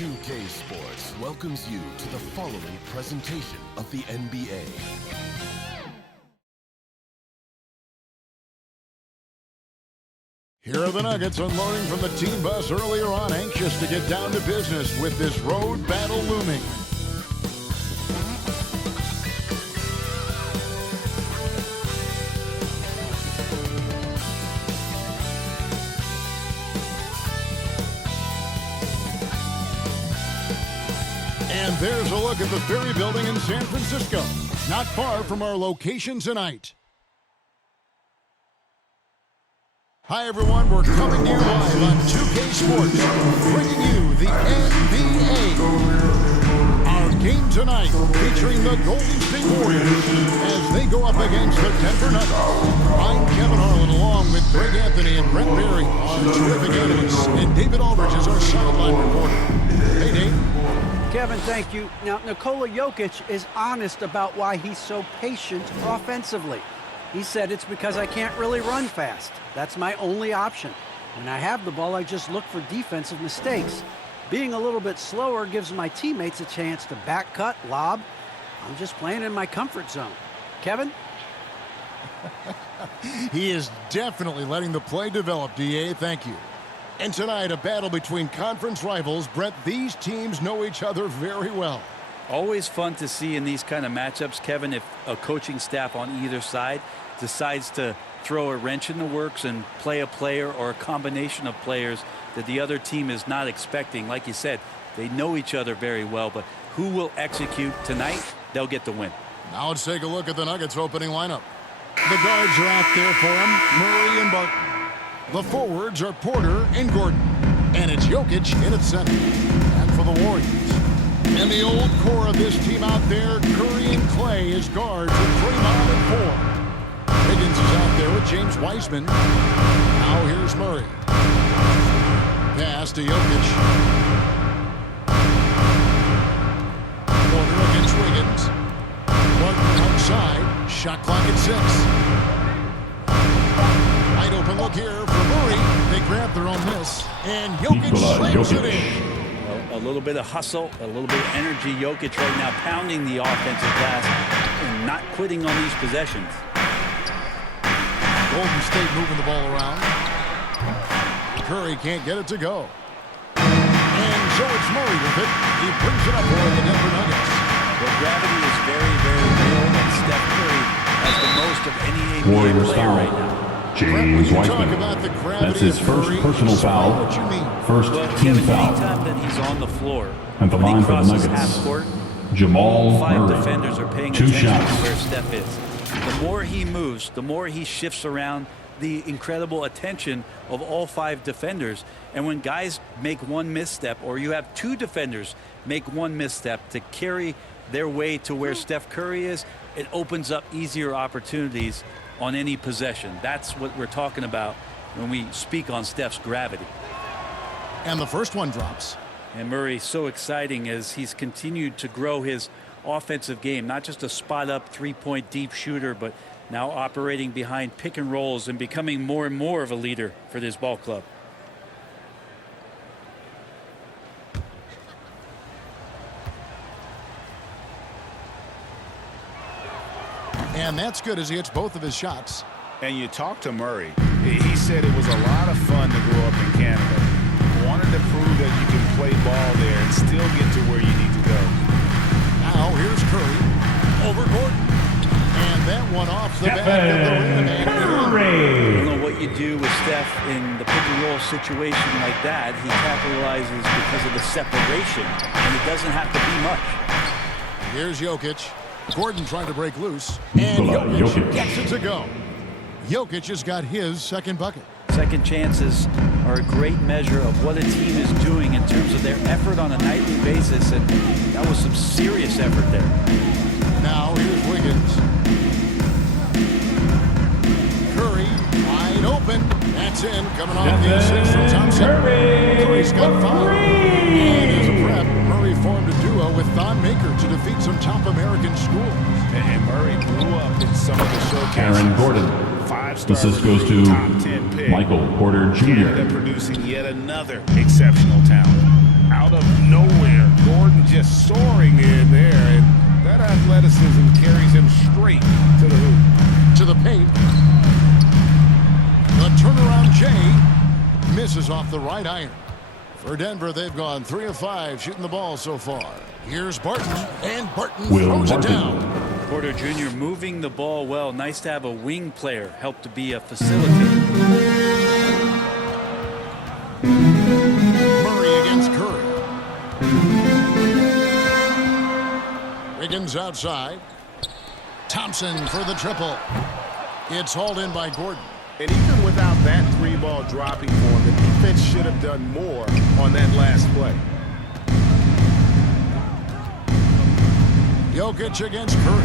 2K Sports welcomes you to the following presentation of the NBA. Here are the Nuggets unloading from the team bus earlier on, anxious to get down to business with this road battle looming. And there's a look at the Ferry Building in San Francisco, not far from our location tonight. Hi, everyone. We're coming to you live on 2K Sports, bringing you the NBA. Our game tonight featuring the Golden State Warriors as they go up against the Denver Nuggets. I'm Kevin Harlan along with Greg Anthony and Brent Berry, our terrific analysts, and David Aldridge is our sideline reporter. Hey, Dave. Kevin, thank you. Now, Nikola Jokic is honest about why he's so patient offensively. He said it's because I can't really run fast. That's my only option. When I have the ball, I just look for defensive mistakes. Being a little bit slower gives my teammates a chance to back cut, lob. I'm just playing in my comfort zone. Kevin? He is definitely letting the play develop, DA. Thank you. And tonight, a battle between conference rivals. Brent, these teams know each other very well. Always fun to see in these kind of matchups, Kevin, if a coaching staff on either side decides to throw a wrench in the works and play a player or a combination of players that the other team is not expecting. Like you said, they know each other very well, but who will execute tonight, they'll get the win. Now let's take a look at the Nuggets opening lineup. The guards are out there for him, Murray and Barton. The forwards are Porter and Gordon. And it's Jokic in at center. And for the Warriors. And the old core of this team out there, Curry and Clay as guards with Draymond and four. Higgins is out there with James Wiseman. Now here's Murray. Pass to Jokic. Porter against Wiggins. Barton outside. Shot clock at 6. Wide open look here for Murray. They grab their own miss. And Jokic slams it in. A little bit of hustle, a little bit of energy. Jokic right now pounding the offensive glass and not quitting on these possessions. Golden State moving the ball around. Curry can't get it to go. And so it's Murray with it. He brings it up for the Denver Nuggets. Well, gravity is very, very real, and Steph Curry has the most of any NBA Warriors player foul. right now. James Wiseman. That's his first personal foul. First team foul. Anytime that he's on the floor, At the when he line for the crosses Nuggets, half court, Jamal all five Murray. defenders are paying 2 attention shots. to where Steph is. The more he moves, the more he shifts around, the incredible attention of all 5 defenders. And when guys make one misstep, or you have 2 defenders make one misstep to carry their way to where Steph Curry is, it opens up easier opportunities on any possession. That's what we're talking about when we speak on Steph's gravity. And the first one drops. And Murray, so exciting as he's continued to grow his offensive game. Not just a spot-up three-point deep shooter, but now operating behind pick and rolls and becoming more and more of a leader for this ball club. And that's good as he hits both of his shots. And you talk to Murray. He said it was a lot of fun to grow up in Canada. Wanted to prove that you can play ball there and still get to where you need to go. Now here's Curry over Gordon. And that one off the back of the rim. I don't know what you do with Steph in the pick and roll situation like that. He capitalizes because of the separation, and it doesn't have to be much. Here's Jokic. Gordon trying to break loose. And Jokic gets it to go. Jokic has got his second bucket. So Second chances are a great measure of what a team is doing in terms of their effort on a nightly basis, and that was some serious effort there. Now here's Wiggins. Curry, wide open. That's in. Coming off the assist from Thompson. Curry's got 5. And as a prep, Murray formed a duo with Thon Maker to defeat some top American schools. And Murray blew up in some of the showcases. Aaron Gordon. 5-star Assist goes to top 10 pick. Michael Porter Canada Jr. producing yet another exceptional talent. Out of nowhere, Gordon just soaring in there, and that athleticism carries him straight to the hoop. To the paint. The turnaround Jay misses off the right iron. For Denver, they've gone 3 of 5 shooting the ball so far. Here's Barton, and Barton throws it down. Porter Jr. moving the ball well. Nice to have a wing player help to be a facilitator. Murray against Curry. Wiggins outside. Thompson for the triple. It's hauled in by Gordon. And even without that 3-ball dropping for him, the defense should have done more on that last play. Jokic against Curry.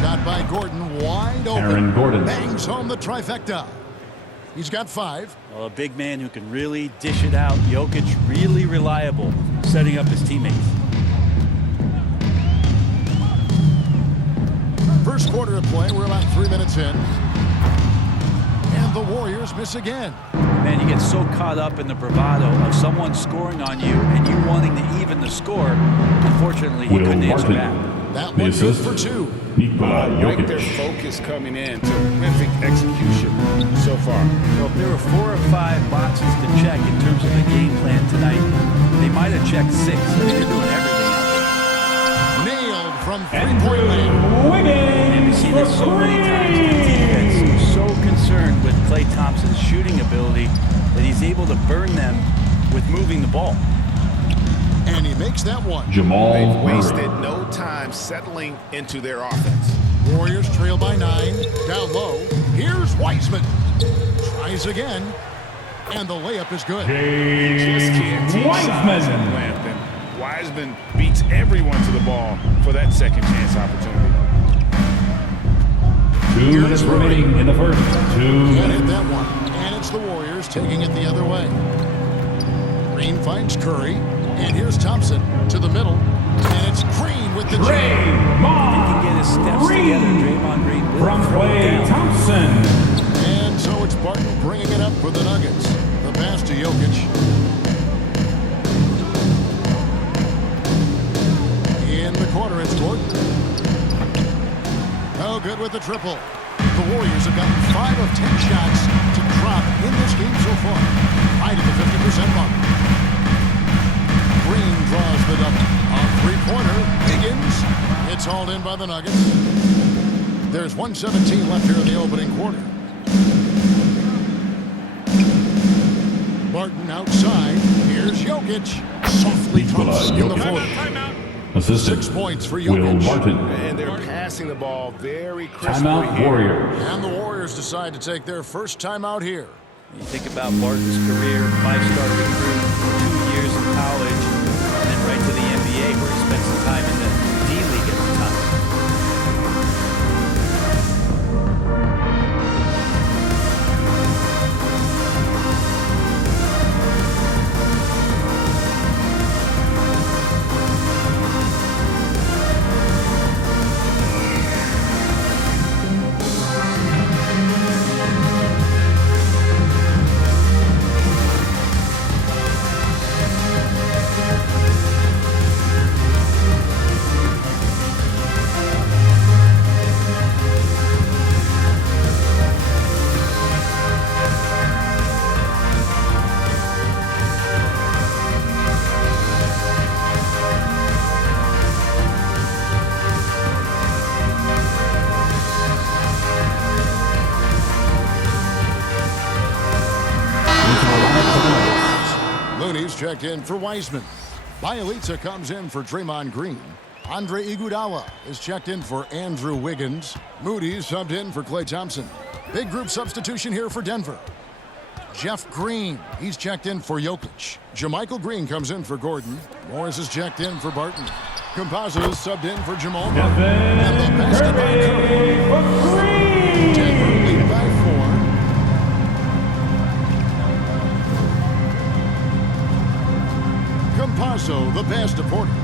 Shot by Gordon, wide open. Aaron Gordon. Bangs home the trifecta. He's got 5. Well, a big man who can really dish it out. Jokic really reliable, setting up his teammates. First quarter of play, we're about 3 minutes in. And the Warriors miss again. Man, you get so caught up in the bravado of someone scoring on you and you wanting to even the score. Unfortunately, he couldn't answer back. That The one good assist. for 2. Nikola Like their Jokic. focus coming in, terrific execution so far. Well, if there were 4 or 5 boxes to check in terms of the game plan tonight, they might have checked 6. I mean, they're doing everything else. Nailed from three-point land. And we see this so many times. The defense is so concerned with Klay Thompson's shooting ability that he's able to burn them with moving the ball. And he makes that one. Jamal They've Murray. wasted no time settling into their offense. Warriors trail by 9. Down low. Here's Wiseman. Tries again. And the layup is good. Just can't teach size and length. And Wiseman beats everyone to the ball for that second chance opportunity. 2 minutes remaining in the first. 2 Can't hit minutes. that one. And it's the Warriors taking it the other way. Green finds Curry. And here's Thompson to the middle. And it's Green with the jam. He can get his steps together. Draymond Green will From throw it Klay down. Thompson. And so it's Barton bringing it up for the Nuggets. The pass to Jokic. In the corner, it's Gordon. Oh, good with the triple. The Warriors have gotten 5 of 10 shots to drop in this game so far. High to the 50% mark. Green draws the double. A three-pointer. Higgins. It's hauled in by the Nuggets. There's 1:17 left here in the opening quarter. Barton outside. Here's Jokic. Softly Nikola tossed in the Jokic. floor. Assistant 6 points for Will Jokic. Barton. And they're passing the ball very crisply Timeout here. Warriors. And the Warriors decide to take their first timeout here. You think about Barton's career, 5-star recruit, 2 years in college, and then right to the NBA where he spent some time in the D-League at the time. Looney's checked in for Wiseman. Bielitsa comes in for Draymond Green. Andre Iguodala is checked in for Andrew Wiggins. Moody's subbed in for Klay Thompson. Big group substitution here for Denver. Jeff Green, he's checked in for Jokic. JaMychal Green comes in for Gordon. Morris is checked in for Barton. Campazzo is subbed in for Jamal Murray. And the basket by Curry. Denver lead by 4. Campazzo, the pass to Porter.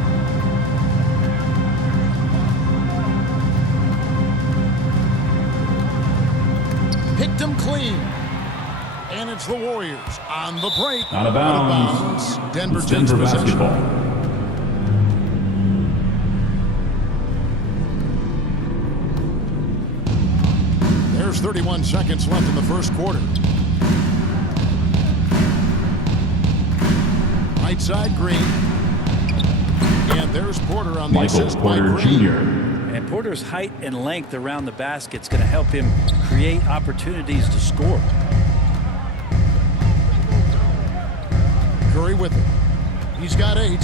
Picked him clean. And it's the Warriors on the break. Out of bounds. Denver It's takes Denver possession. basketball. There's 31 seconds left in the first quarter. Right side, Green. And there's Porter on the Michael assist by Porter Green. Jr. And Porter's height and length around the basket is going to help him create opportunities to score. Curry with it. He's got 8.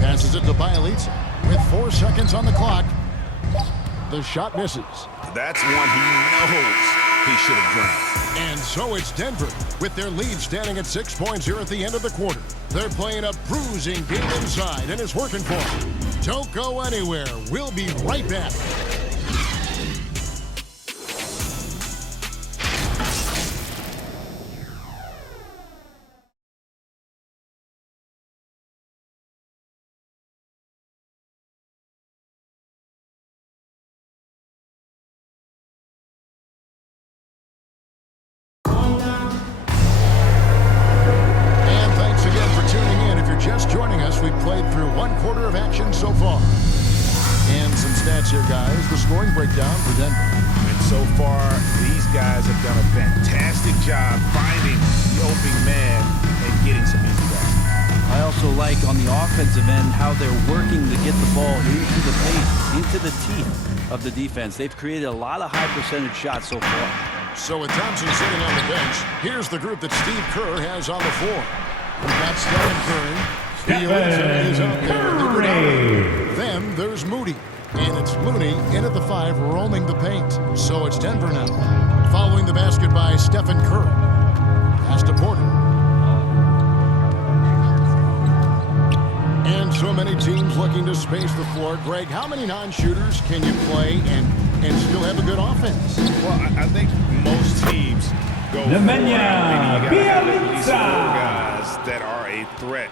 Passes it to Bielitsa with 4 seconds on the clock. The shot misses. That's one he knows he should have drowned. And so it's Denver with their lead standing at 6 points here at the end of the quarter. They're playing a bruising game inside, and it's working for them. Don't go anywhere. We'll be right back. Just joining us, we've played through 1 quarter of action so far. And some stats here, guys. The scoring breakdown for Denver. And so far, these guys have done a fantastic job finding the opening man and getting some easy baskets. I also like on the offensive end how they're working to get the ball into the paint, into the teeth of the defense. They've created a lot of high percentage shots so far. So with Thompson sitting on the bench, here's the group that Steve Kerr has on the floor. We've got Stephen Curry. Bielitsa is out there. Then there's Moody. And it's Looney in at the 5, roaming the paint. So it's Denver now. Following the basket by Stephen Curry. Pass to Porter. And so many teams looking to space the floor. Greg, how many non-shooters can you play and still have a good offense? Well, I think most teams go for at least 4 guys that are a threat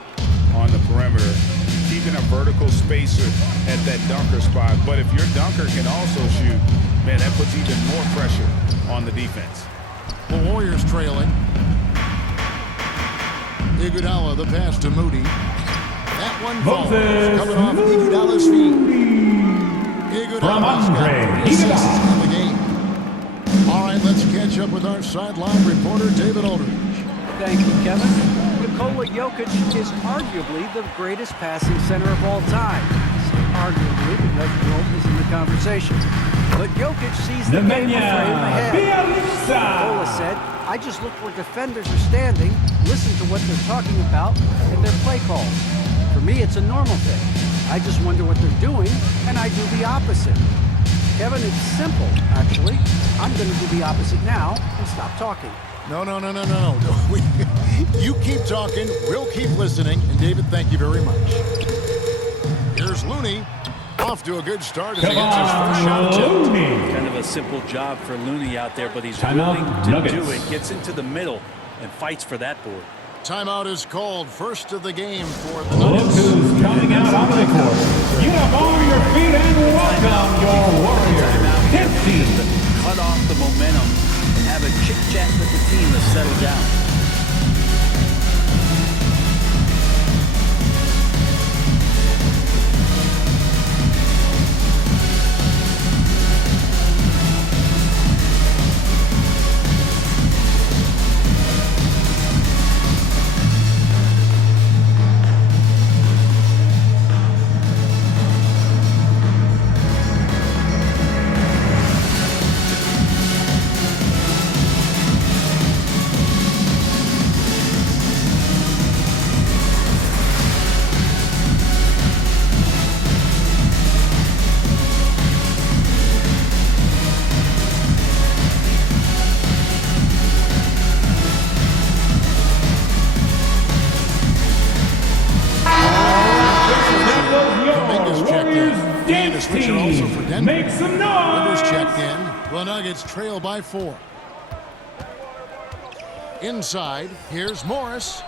on the perimeter, keeping a vertical spacer at that dunker spot. But if your dunker can also shoot, man, that puts even more pressure on the defense. The Warriors trailing. Iguodala, the pass to Moody. That one falls, coming off Iguodala's feet. Iguodala's got 3 assists in the game. All right, let's catch up with our sideline reporter, David Aldridge. Thank you, Kevin. Nikola Jokic is arguably the greatest passing center of all time. Arguably, because Wilt is in the conversation. But Jokic sees the game a frame ahead. Nikola said, I just look where defenders are standing, listen to what they're talking about, and their play calls. For me, it's a normal thing. I just wonder what they're doing, and I do the opposite. Kevin, it's simple, actually. I'm going to do the opposite now and stop talking. No. You keep talking, we'll keep listening. And David, thank you very much. Here's Looney, off to a good start as he gets his first shot attempt. Kind of a simple job for Looney out there, but he's Timeout, willing to do Nuggets. it. Gets into the middle and fights for that board. Timeout is called, first of the game for the Look Nuggets. who's coming out onto the court. Get up on your feet and welcome your Warriors. Hit team. Cut off the momentum and have a chit-chat with the team to settle down. for Denver. Make some Rivers noise! checked in. The Nuggets trail by 4. Inside, here's Morris.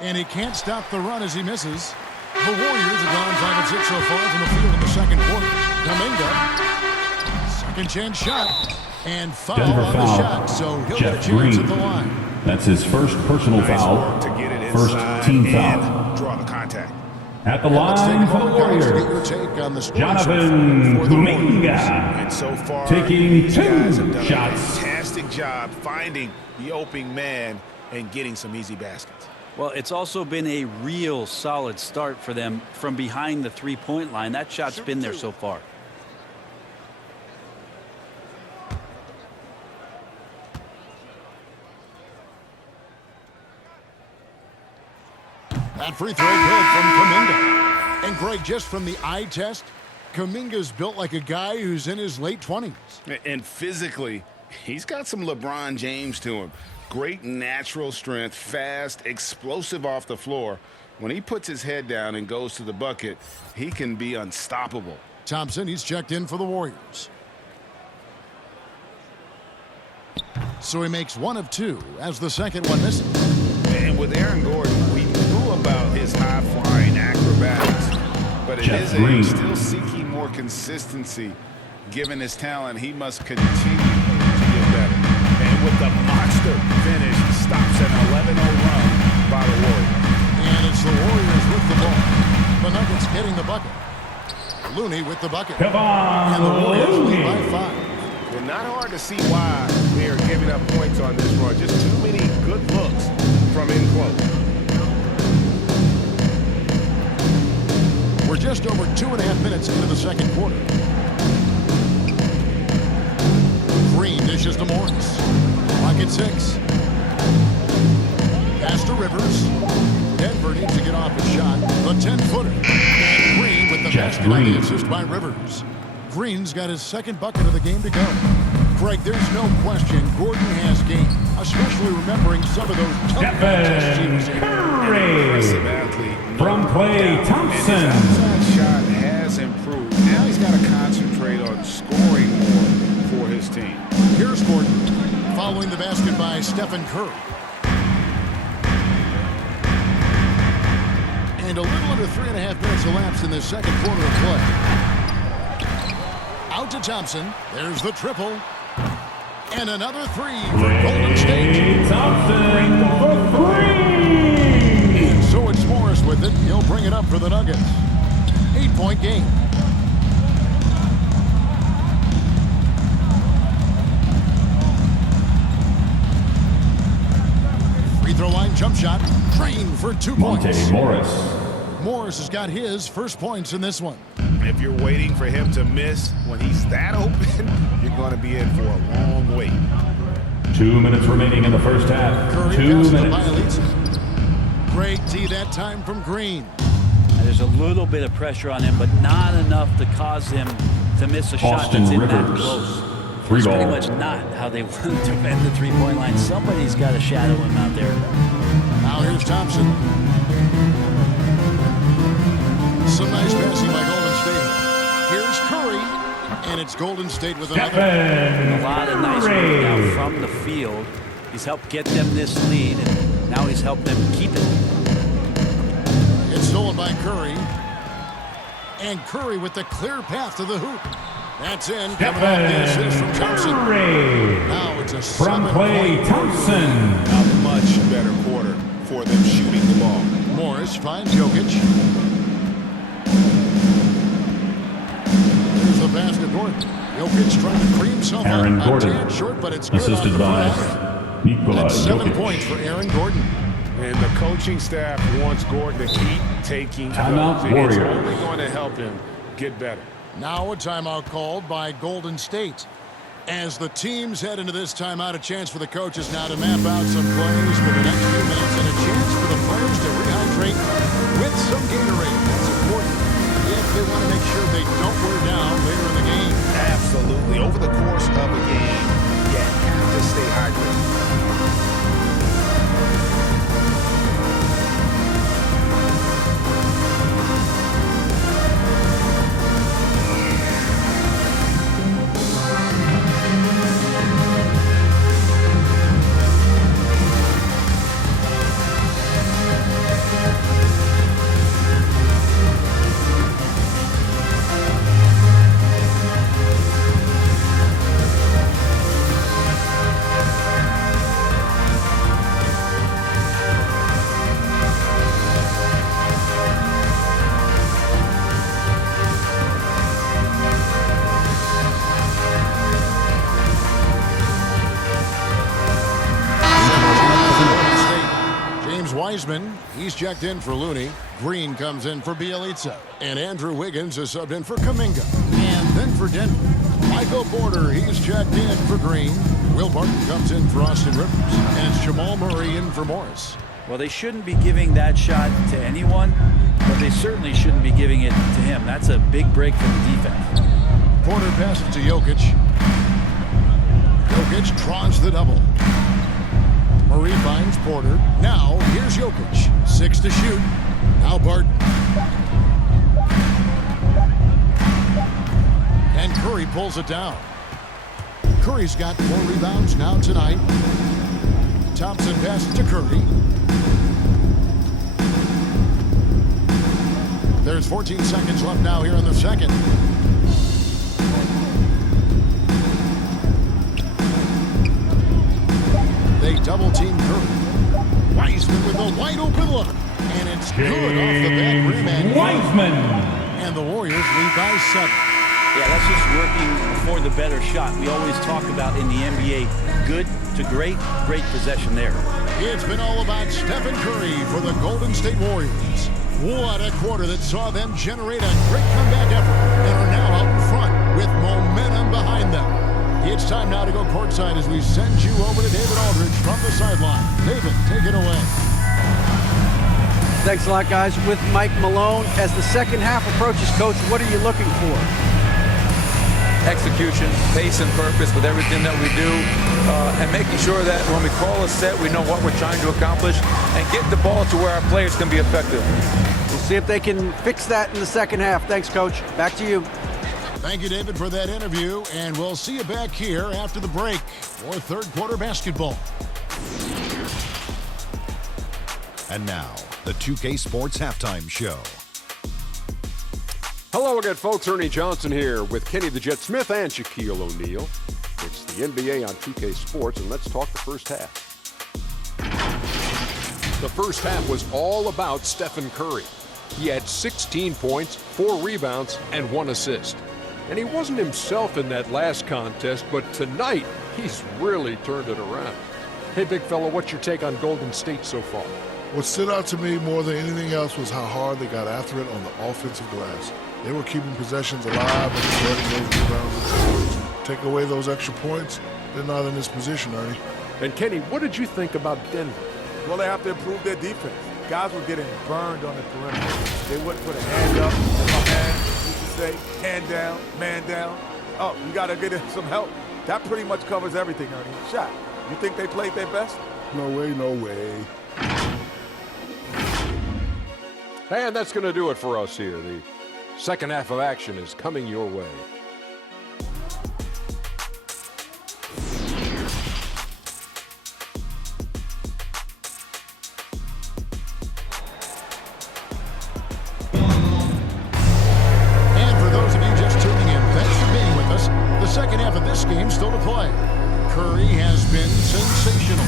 And he can't stop the run as he misses. The Warriors have gone 5 and 6 so far from the field in the second quarter. Kuminga. Second chance shot. And foul Denver on the foul. shot. So he'll Jeff get a chance Green. at the line. That's his first personal Nice foul. work to get it First inside team and foul. draw the contact. At the Let's take a line for the moment, guys, to get your Warriors, take on the scoring so Jonathan far for the Warriors. Kuminga. And so far, Taking these 2 guys have done shots. a fantastic job finding the opening man and getting some easy baskets. Well, it's also been a real solid start for them from behind the three-point line. That shot's been there so far. That free throw good from Kuminga. And Greg, just from the eye test, Kuminga's built like a guy who's in his late 20s. And physically, he's got some LeBron James to him. Great natural strength, fast, explosive off the floor. When he puts his head down and goes to the bucket, he can be unstoppable. Thompson, he's checked in for the Warriors. So he makes 1 of 2 as the second one misses. And with Aaron Gordon, we knew about his high-flying acrobatics. But at Jeff his Green. age, still seeking more consistency. Given his talent, he must continue to get better. And with the monster finish, stops an 11-0 run by the Warriors. And it's the Warriors with the ball. The Nuggets getting the bucket. Looney with the bucket. Come And the on, Warriors lead by Looney. 5. Well, not hard to see why they are giving up points on this run. Just too many good looks from in close. We're just over 2.5 minutes into the second quarter. Green dishes to Morris. Clock at 6. Pass to Rivers. Denver needs to get off his shot. The 10-footer. And Green with the Jeff basket on the Green. assist by Rivers. Green's got his second bucket of the game to go. Greg, there's no question Gordon has game, especially remembering some of those tough contests he was Stephen in. Impressive Curry. athlete. From Klay And his Thompson. outside shot has improved. Now he's got to concentrate on scoring more for his team. Here's Gordon, following the basket by Stephen Curry. And a little under 3.5 minutes elapsed in this second quarter of play. Out to Thompson. There's the triple. And another 3 for Golden State. Klay Thompson for 3. And so it's Morris with it. He'll bring it up for the Nuggets. 8-point game. Free throw line jump shot. Train for 2 points. Monte Morris. Morris has got his first points in this one. If you're waiting for him to miss when he's that open, you're going to be in for a long wait. 2 minutes remaining in the first half. Curry 2 passes to minutes. Bielitsa. Great D that time from Green. There's a little bit of pressure on him, but not enough to cause him to miss a shot Austin that's in that Rivers. close. Free That's pretty ball. much not how they want to defend the three-point line. Somebody's got to shadow him out there. Now here's Thompson. Some nice passing by Golden State. Here's Curry. And it's Golden State with another. A lot of nice work now Curry. from the field. He's helped get them this lead, and now he's helped them keep it. It's stolen by Curry. And Curry with the clear path to the hoop. That's in. Coming off the assist from Thompson. Curry. Now it's a From 7-point Klay Thompson. A much better quarter for them shooting the ball. Morris finds Jokic. There's the pass to Gordon. Jokic trying to free himself Aaron up. Gordon. A tad short, but it's good Assisted on the by front. Nikola That's 7 Jokic. points for Aaron Gordon. And the coaching staff wants Gordon to keep taking Timeout, those. Warriors. It's only going to help him get better. Now a timeout called by Golden State. As the teams head into this timeout, a chance for the coaches now to map out some plays for the next few minutes and a chance for the players to rehydrate with some Gatorade. That's important if they want to make sure they don't wear down later in the game. Absolutely. Over the course of a game, you have to stay hydrated. Wiseman, he's checked in for Looney. Green comes in for Bielitsa. And Andrew Wiggins is subbed in for Kuminga. And then for Denver, Michael Porter, he's checked in for Green. Will Barton comes in for Austin Rivers. And it's Jamal Murray in for Morris. Well, they shouldn't be giving that shot to anyone, but they certainly shouldn't be giving it to him. That's a big break for the defense. Porter passes to Jokic. Jokic draws the double. Murray finds Porter. Now, here's Jokic. 6 to shoot. Now Barton. And Curry pulls it down. Curry's got 4 rebounds now tonight. Thompson passes to Curry. There's 14 seconds left now here in the second. They double team Curry. Wiseman with a wide open look. And it's good off the back rim. And Wiseman. And the Warriors lead by 7. Yeah, that's just working for the better shot. We always talk about in the NBA, good to great, great possession there. It's been all about Stephen Curry for the Golden State Warriors. What a quarter that saw them generate a great comeback effort and are now out in front with momentum behind them. It's time now to go courtside as we send you over to David Aldridge from the sideline. David, take it away. Thanks a lot, guys. With Mike Malone, as the second half approaches, Coach, what are you looking for? Execution, pace and purpose with everything that we do, and making sure that when we call a set, we know what we're trying to accomplish and get the ball to where our players can be effective. We'll see if they can fix that in the second half. Thanks, Coach. Back to you. Thank you, David, for that interview, and we'll see you back here after the break for third quarter basketball. And now, the 2K Sports Halftime Show. Hello again, folks. Ernie Johnson here with Kenny the Jet Smith and Shaquille O'Neal. It's the NBA on 2K Sports, and let's talk the first half. The first half was all about Stephen Curry. He had 16 points, 4 rebounds, and 1 assist. And he wasn't himself in that last contest, but tonight, he's really turned it around. Hey, big fella, what's your take on Golden State so far? What stood out to me more than anything else was how hard they got after it on the offensive glass. They were keeping possessions alive and getting those rebounds. Take away those extra points, they're not in this position, Ernie. And Kenny, what did you think about Denver? Well, they have to improve their defense. Guys were getting burned on the perimeter. They wouldn't put a hand up, as my man used to say, hand down, man down. Oh, you got to get some help. That pretty much covers everything, Ernie. Shot. You think they played their best? No way, no way. And that's going to do it for us here. The second half of action is coming your way. And for those of you just tuning in, thanks for being with us. The second half of this game still to play. Curry has been sensational.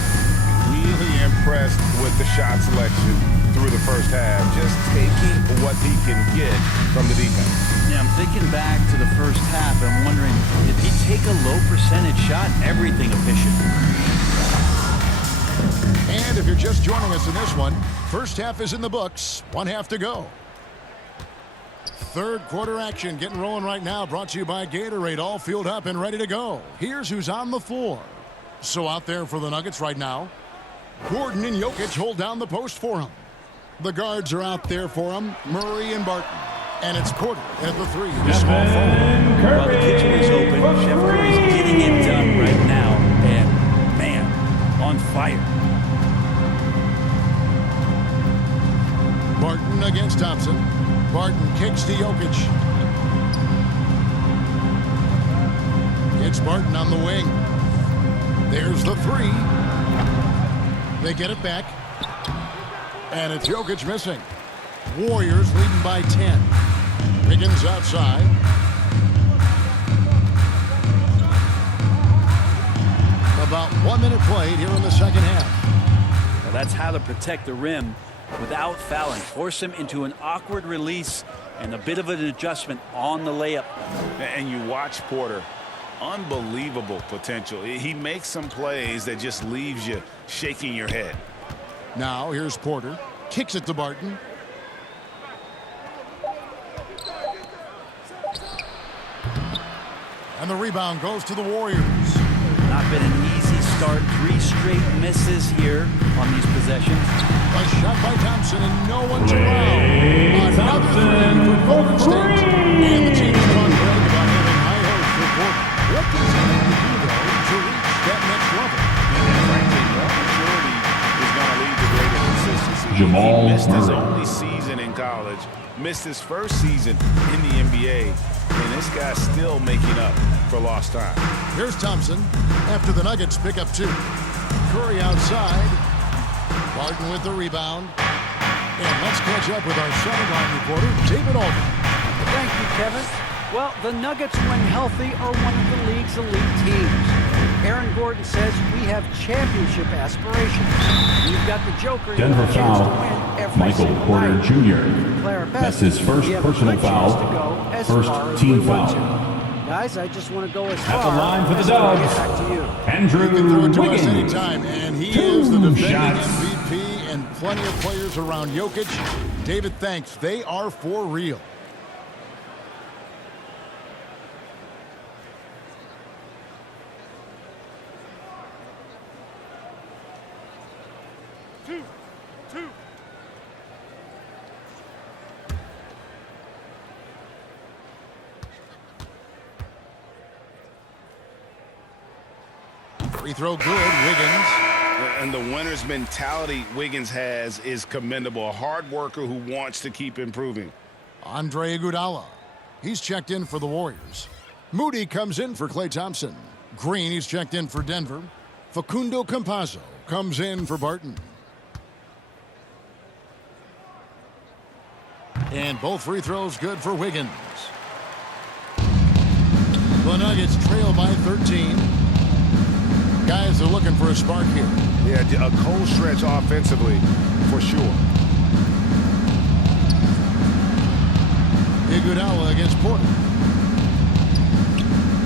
Really impressed with the shot selection through the first half, just taking what he can get from the defense. Yeah, I'm thinking back to the first half and I'm wondering, did he take a low percentage shot? Everything efficient. And if you're just joining us in this one, first half is in the books. 1 half to go. Third quarter action getting rolling right now, brought to you by Gatorade, all fueled up and ready to go. Here's who's on the floor. So out there for the Nuggets right now, Gordon and Jokic hold down the post for him. The guards are out there for him, Murray and Barton. And it's Porter at the 3. Well, the kitchen is open. Chef Curry's getting it done right now. And, man, on fire. Barton against Thompson. Barton kicks to Jokic. It's Barton on the wing. There's the 3. They get it back. And it's Jokic missing. Warriors leading by 10. Wiggins outside. About 1 minute played here in the second half. Well, that's how to protect the rim without fouling. Force him into an awkward release and a bit of an adjustment on the layup. And you watch Porter. Unbelievable potential. He makes some plays that just leaves you shaking your head. Now here's Porter. Kicks it to Barton. And the rebound goes to the Warriors. Not been an easy start. 3 straight misses here on these possessions. A shot by Thompson and no one's around. Another three for Golden State. And the team's gone great about having high hopes for Porter. What does he need to do, though, to reach that next level? And frankly, more maturity is going to lead to greater consistency. Jamal He missed his Murray. only season in college, missed his first season in the NBA, and this guy's still making up for lost time. Here's Thompson after the Nuggets pick up 2. Curry outside. Barton with the rebound. And let's catch up with our sideline reporter, David Aldridge. Thank you, Kevin. Well, the Nuggets, when healthy, are one of the league's elite teams. Aaron Gordon says we have championship aspirations. We've got the Joker in Denver a chance to foul. win every Michael single Porter night. Jr. Player best, That's his first we have a personal good chance to foul. go as First far as team we want foul. to. Guys, I just want to go as At far the line for the as I get Dubs, back to you. Andrew He can throw it to us Wiggins. anytime, and he 2 is the defending shots. MVP, and plenty of players around Jokic. David, thanks. They are for real. Free throw good, Wiggins. And the winner's mentality Wiggins has is commendable. A hard worker who wants to keep improving. Andre Iguodala. He's checked in for the Warriors. Moody comes in for Klay Thompson. Green, he's checked in for Denver. Facundo Campazzo comes in for Barton. And both free throws good for Wiggins. The Nuggets trail by 13. Guys are looking for a spark here. Yeah, a cold stretch offensively, for sure. Iguodala against Porter.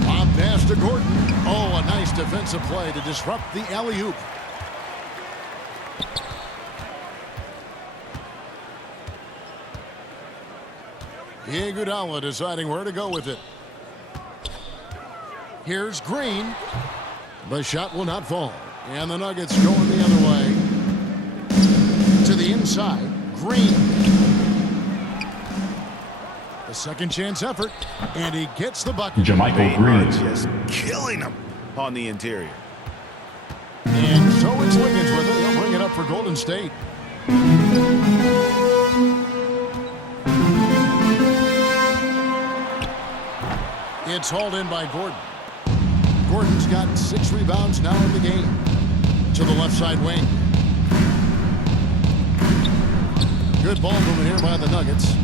Bob pass to Gordon. Oh, a nice defensive play to disrupt the alley-oop. Iguodala deciding where to go with it. Here's Green. The shot will not fall. And the Nuggets going the other way. To the inside. Green. A second chance effort. And he gets the bucket. Jermichael Are Green. just killing him on the interior. And so it's Wiggins with it. He'll bring it up for Golden State. It's hauled in by Gordon. Gordon's got 6 rebounds now in the game. To the left side wing. Good ball movement here by the Nuggets.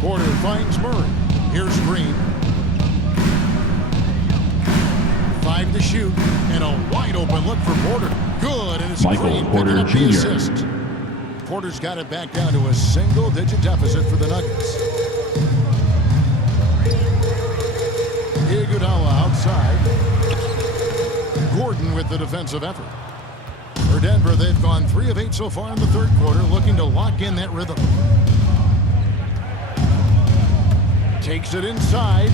Porter finds Murray. Here's Green. 5 to shoot. And a wide open look for Porter. Good. And it's Michael Green Porter picking up the Jr. assist. Porter's got it back down to a single-digit deficit for the Nuggets. Iguodala outside. Gordon with the defensive effort. For Denver, they've gone 3 of 8 so far in the third quarter, looking to lock in that rhythm. Takes it inside,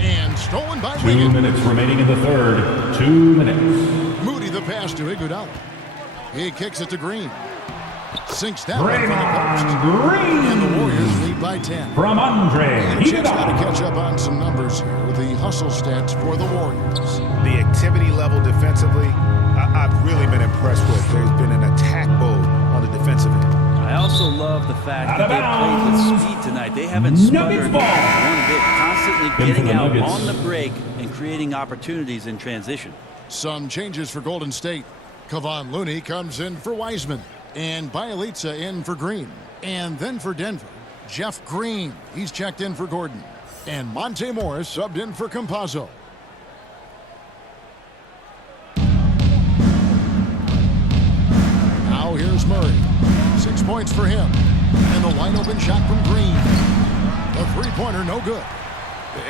and stolen by 2 Wiggins. minutes remaining in the third. 2 minutes. Moody the pass to Iguodala. He kicks it to Green. Sinks that one from the post. Draymond And the Green Warriors lead by 10. from Andre And a chance now to Iguodala. catch up on some numbers here. The hustle stats for the Warriors. The activity level defensively, I've really been impressed with. There's been an attack mode on the defensive end. I also love the fact Out that of they played with bounds. speed tonight. They haven't Nuggets sputtered ball. one bit, constantly In for getting the out Nuggets. on the break and creating opportunities in transition. Some changes for Golden State. Kevon Looney comes in for Wiseman. And Bielitsa in for Green. And then for Denver, Jeff Green. He's checked in for Gordon. And Monte Morris subbed in for Campazzo. Now here's Murray. 6 points for him. And the wide open shot from Green. The three-pointer no good.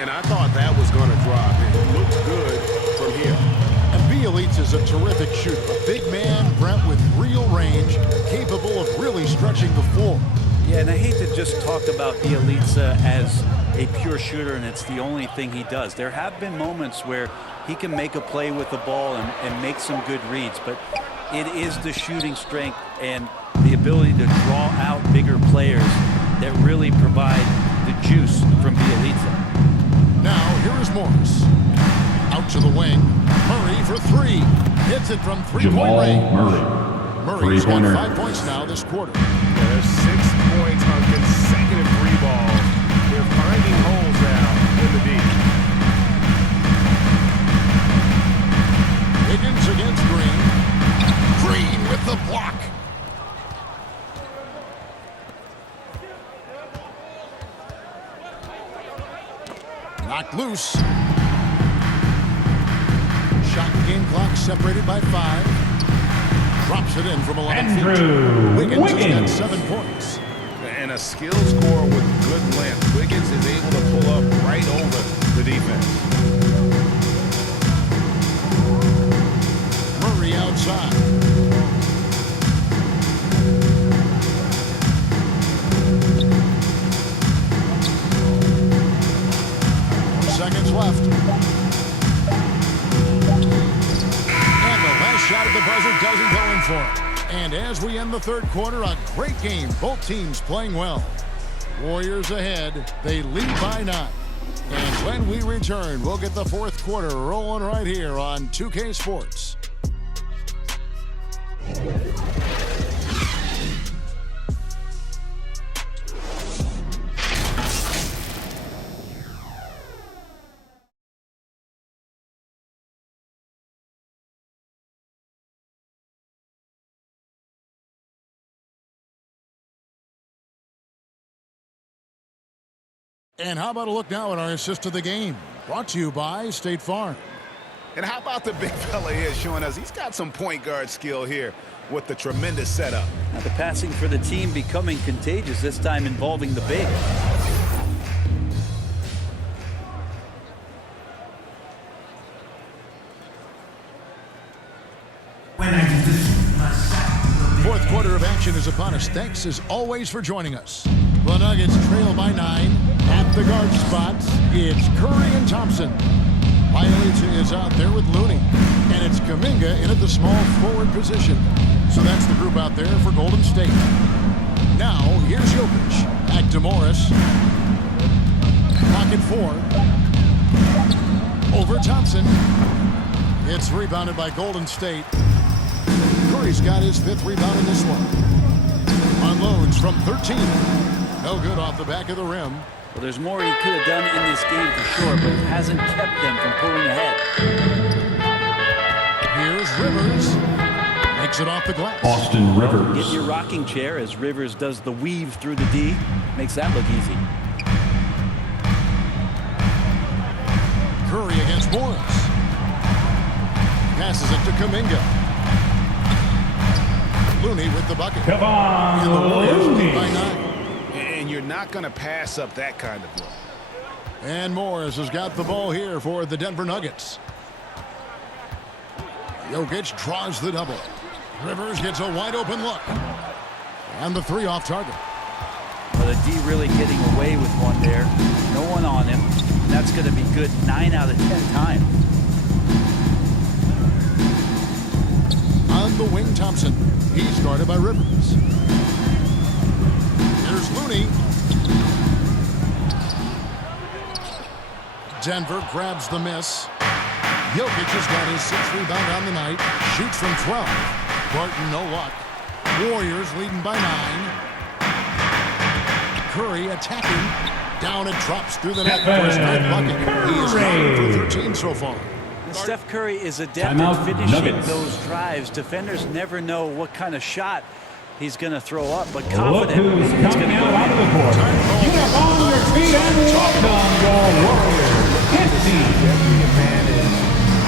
And I thought that was going to drop. It looked good from here. And Bielitsa is a terrific shooter. A big man, Brent, with real range, capable of really stretching the floor. Yeah, and I hate to just talk about Bjelica as a pure shooter and it's the only thing he does. There have been moments where he can make a play with the ball and make some good reads, but it is the shooting strength and the ability to draw out bigger players that really provide the juice from Bjelica. Now, here is Morris. Out to the wing. Murray for three. Hits it from three-point range. Murray's got 5 points now this quarter. There's 6 points on consecutive three balls. They're finding holes now in the D. Higgins against Green. Green with the block. Knocked loose. Shot and game clock separated by 5. Drops it in from 11 feet. Wiggins has got 7 points. And a skill scorer with good length. Wiggins is able to pull up right over the defense. Murray outside. Seconds left. And the last shot at the buzzer doesn't go in for it. And as we end the third quarter, a great game. Both teams playing well. Warriors ahead. They lead by 9. And when we return, we'll get the fourth quarter rolling right here on 2K Sports. And how about a look now at our assist to the game? Brought to you by State Farm. And how about the big fella here showing us he's got some point guard skill here with the tremendous setup. Now the passing for the team becoming contagious, this time involving the big. Fourth quarter of action is upon us. Thanks as always for joining us. The Nuggets trail by 9. At the guard spots, it's Curry and Thompson. Bjelica is out there with Looney. And it's Kuminga in at the small forward position. So that's the group out there for Golden State. Now, here's Jokic. Back to Morris. Pocket 4. Over Thompson. It's rebounded by Golden State. Curry's got his 5th rebound in this one. Unloads from 13. No good off the back of the rim. Well, there's more he could have done in this game for sure, but it hasn't kept them from pulling ahead. Here's Rivers. Makes it off the glass. Austin Rivers. Get in your rocking chair as Rivers does the weave through the D. Makes that look easy. Curry against Morris. Passes it to Kuminga. Looney with the bucket. And the Warriors lead by 9. And you're not going to pass up that kind of look. And Morris has got the ball here for the Denver Nuggets. Jokic draws the double. Rivers gets a wide open look. And the 3 off target. Well, the D really getting away with one there. No one on him. That's going to be good 9 out of 10 times. On the wing, Thompson. He's guarded by Rivers. Here's Looney. Denver grabs the miss. Jokic has got his 6th rebound on the night. Shoots from 12. Barton, no luck. Warriors leading by 9. Curry attacking. Down and drops through the net for his 9th bucket. He is 9 for 13 so far. Steph Curry is adept at finishing those drives. Defenders never know what kind of shot he's going to throw up, but confident it's going to go out of the court. Get up on your feet and welcome your Warriors. Every advantage,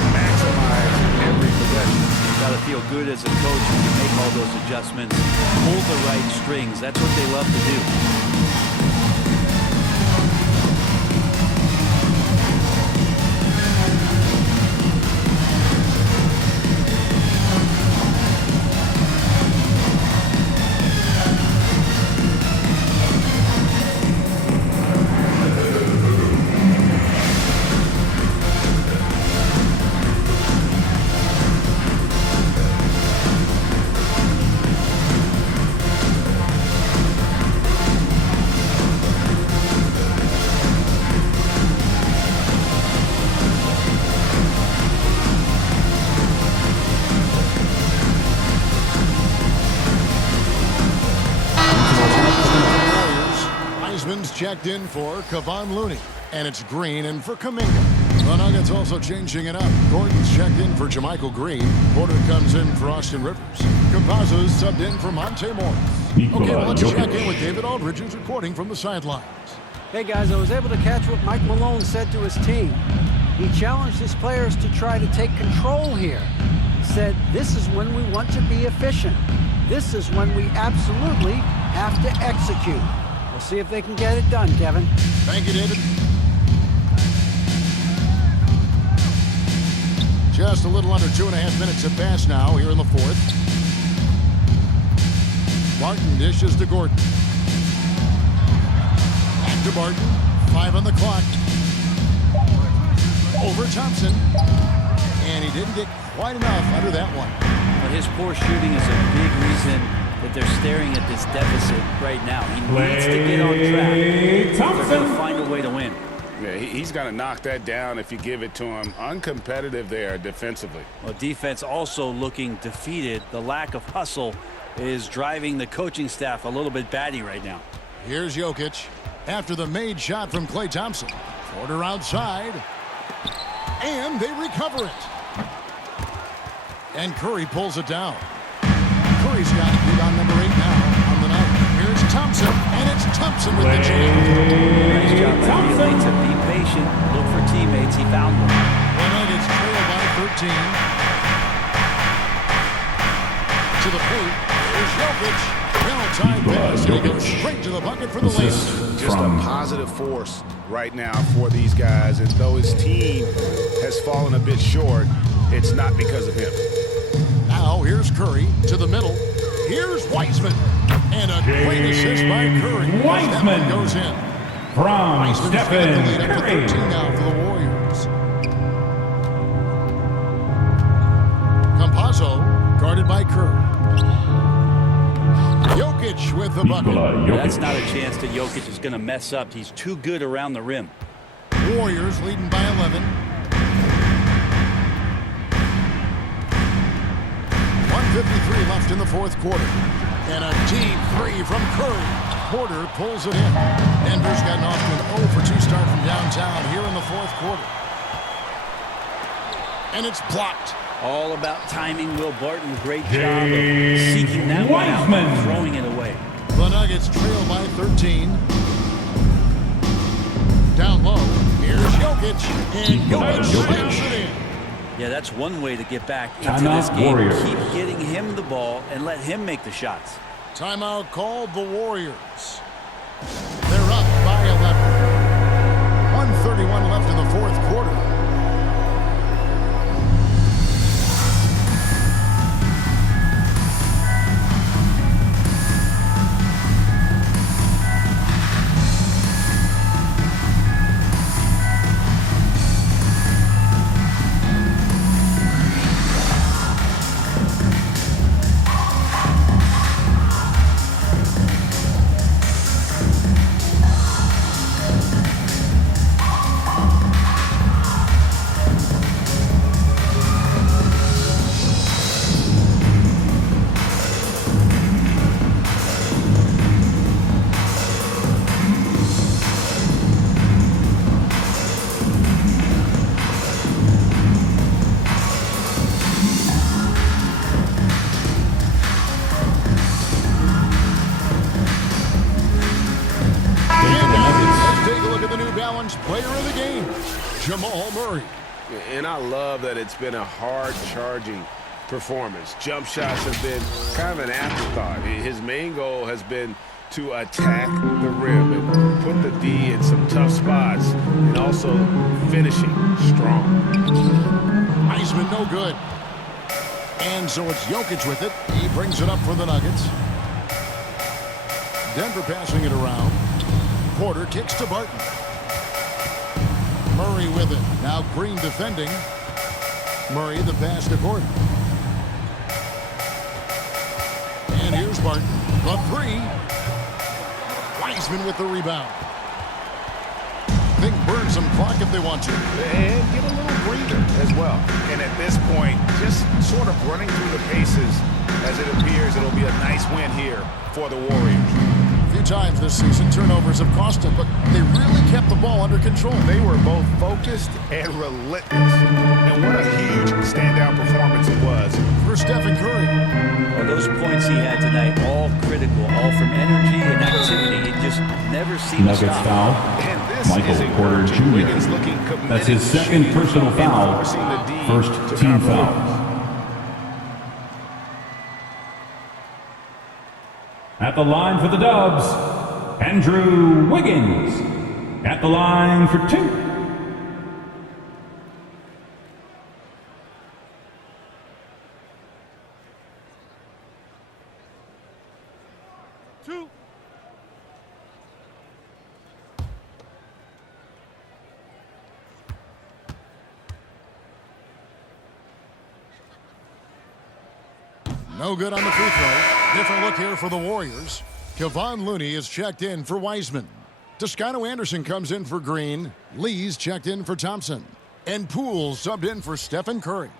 maximize every possession. Got to feel good as a coach when you make all those adjustments. Hold the right strings. That's what they love to do. checked in for Kevon Looney. And it's Green in for Kuminga. The Nuggets also changing it up. Gordon's checked in for JaMychal Green. Porter comes in for Austin Rivers. Campazzo's subbed in for Monte Morris. Okay, well, let's check in with David Aldridge, who's reporting from the sidelines. Hey guys, I was able to catch what Mike Malone said to his team. He challenged his players to try to take control here. He said, this is when we want to be efficient. This is when we absolutely have to execute. We'll see if they can get it done, Kevin. Thank you, David. Just a little under 2.5 minutes have passed now here in the fourth. Barton dishes to Gordon. Back to Barton. 5 on the clock. Over Thompson. And he didn't get quite enough under that one. But his poor shooting is a big reason that they're staring at this deficit right now. He needs to get on track. They're going to find a way to win. Yeah, he's going to knock that down if you give it to him. Uncompetitive there defensively. Well, defense also looking defeated. The lack of hustle is driving the coaching staff a little bit batty right now. Here's Jokic after the made shot from Klay Thompson. Porter outside. And they recover it. And Curry pulls it down. Curry's got rebound number 8 now on the night. Here's Thompson, and it's Thompson with the jam. Nice job by Neely to be patient, look for teammates. He found them. The Nuggets trail by 13. To the paint. Here's Jokic. Well-timed pass, and he goes straight to the bucket for the layup. Just a positive force right now for these guys. And though his team has fallen a bit short, it's not because of him. Now here's Curry to the middle. Here's Wiseman. And a great assist by Curry. That one goes in. From Stephen Curry. 13 now for the Warriors. Campazzo guarded by Curry. Jokic with the bucket. That's not a chance that Jokic is going to mess up. He's too good around the rim. Warriors leading by 11. 1:53 left in the fourth quarter. And a deep 3 from Curry. Porter pulls it in. Denver's gotten off to an 0 for 2 start from downtown here in the fourth quarter. And it's blocked. All about timing. Will Barton, great job of seeking that one out and throwing it away. The Nuggets trail by 13. Down low. Here's Jokic. And Jokic slams it in. Yeah, that's one way to get back into this game. Warriors. Keep getting him the ball and let him make the shots. Timeout called the Warriors. They're up by 11. 1:31 left in the fourth quarter. Player of the game, Jamal Murray. And I love that it's been a hard-charging performance. Jump shots have been kind of an afterthought. His main goal has been to attack the rim and put the D in some tough spots and also finishing strong. Wiseman no good. And so it's Jokic with it. He brings it up for the Nuggets. Denver passing it around. Porter kicks to Barton. Murray with it. Now Green defending. Murray the pass to Gordon. And here's Barton. The 3. Wiseman with the rebound. They can burn some clock if they want to. And get a little breather as well. And at this point, just sort of running through the paces as it appears it'll be a nice win here for the Warriors. A few times this season, turnovers have cost them, but they really kept the ball under control. They were both focused and relentless. And what a huge standout performance it was. For Stephen Curry. Well, those points he had tonight, all critical, all from energy and activity. It just never seemed to Nuggets stop. foul. Michael Porter Jr. That's his second personal foul. First team foul. At the line for the Dubs, Andrew Wiggins. At the line for 2. No good on the free throw. Different look here for the Warriors. Kevon Looney is checked in for Wiseman. Toscano Anderson comes in for Green. Lee's checked in for Thompson. And Poole subbed in for Stephen Curry.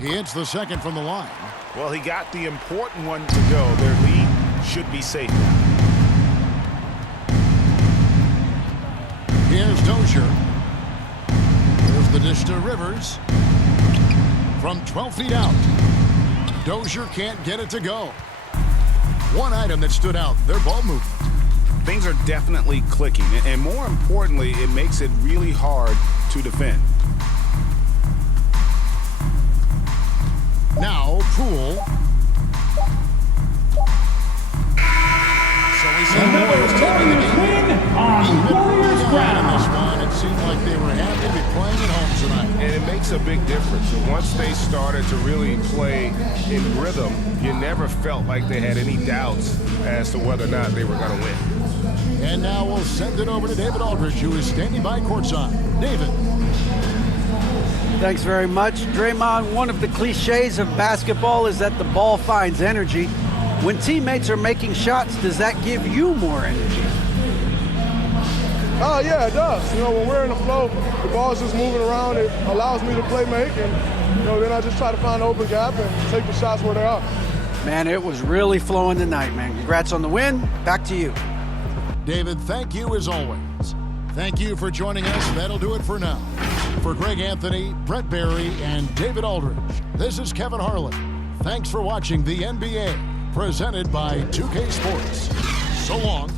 He hits the second from the line. Well, he got the important one to go. Their lead should be safe. Here's Dozier. There's the dish to Rivers. From 12 feet out. Dozier can't get it to go. One item that stood out, their ball movement. Things are definitely clicking, and more importantly, it makes it really hard to defend. Now, Poole. So we see the Warriors taking the game. On Warriors ground. This one, it seemed like they were happy to be playing at home tonight. And it makes a big difference. And once they started to really play in rhythm, you never felt like they had any doubts as to whether or not they were going to win. And now we'll send it over to David Aldridge, who is standing by courtside. David. Thanks very much. Draymond, one of the cliches of basketball is that the ball finds energy. When teammates are making shots, does that give you more energy? Oh, yeah, it does. You know, when we're in the flow, the ball's just moving around. It allows me to play make, and, you know, then I just try to find an open gap and take the shots where they are. Man, it was really flowing tonight, man. Congrats on the win. Back to you. David, thank you as always. Thank you for joining us. That'll do it for now. For Greg Anthony, Brett Barry, and David Aldridge, this is Kevin Harlan. Thanks for watching the NBA, presented by 2K Sports. So long.